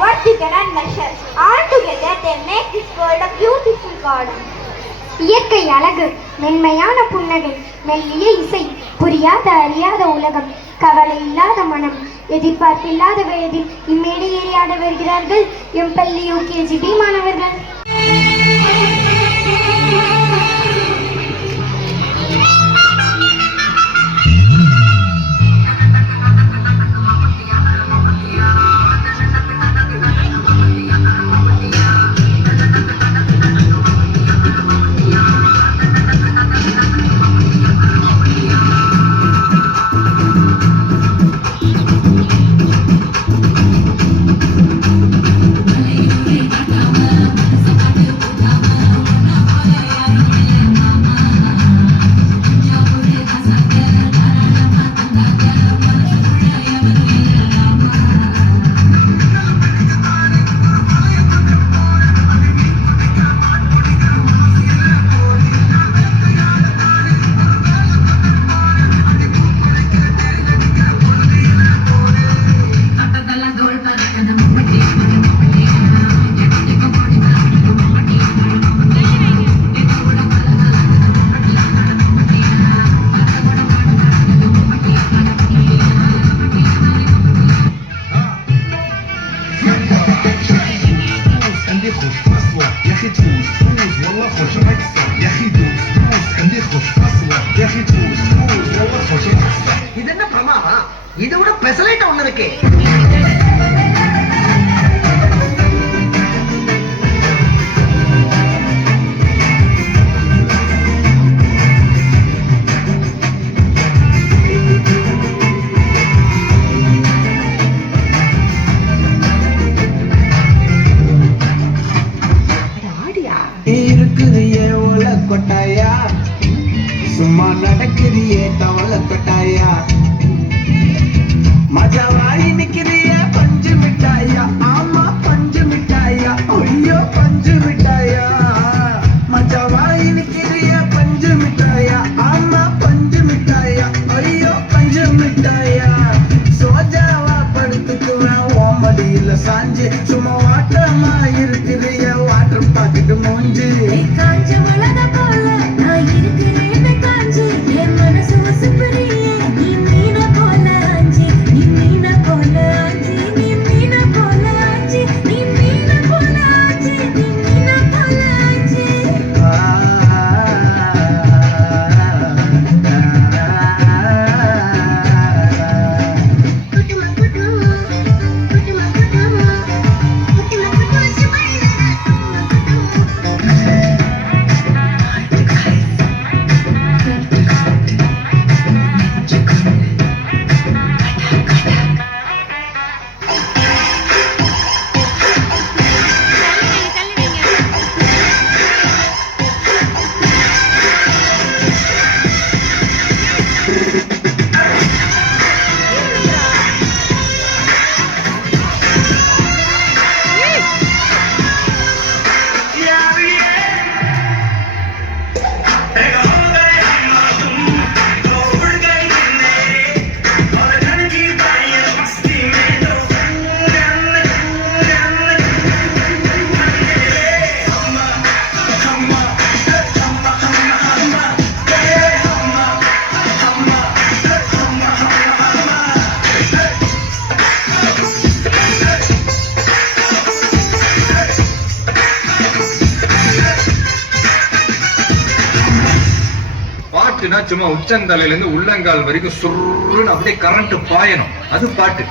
what you cannot measure. All together they make this world a beautiful garden. இயற்கை அழகு, மென்மையான புன்னகை, மெல்லிய இசை, புரியாத அறியாத உலகம், கவலை இல்லாத மனம், எதிர்பார்ப்பில்லாத வயதில் இம்மேடை ஏறியாட வருகிறார்கள் எம் பள்ளி UKGB மாணவர்கள். இதை விட பெசலைட் ஒண்ணு இருக்கு. இருக்குறியே ஒல கொட்டாயா, சும்மா நடக்குறியே தவள கொட்டாயா, மஜாவாய் நிக்கிறிய பஞ்சு மிட்டாயா, ஆமா பஞ்சு மிட்டாயா, ஐயோ பஞ்சு மிட்டாயா, மஜாவாய் நிக்கிறிய பஞ்சு மிட்டாயா, ஆமா பஞ்சு மிட்டாயா, ஐயோ பஞ்சு மிட்டாயா, சோஜாவா படுத்துக்குவேன் ஓமடியில சாஞ்சு, சும்மா வாட்டமா இருக்கிறிய வாட்டர் பாக்கெட்டு மூஞ்சு, காஞ்ச மிளகா போல நான் இருக்கிறேன் காஞ்சு, என் மனசு வசுப்பறியே நீ மீன போல ஆஞ்சி, நீ மீன போல ஆஞ்சி, நீ மீன போல ஆஞ்சி, நீ மீன போல ஆஞ்சி, நீ மீன போல ஆஞ்சி. சும்மா உச்சந்தலையில இருந்து உள்ளங்கால் வரைக்கும் சுருன்னு அப்படியே கரண்ட் பாயணும், அது பாட்டு.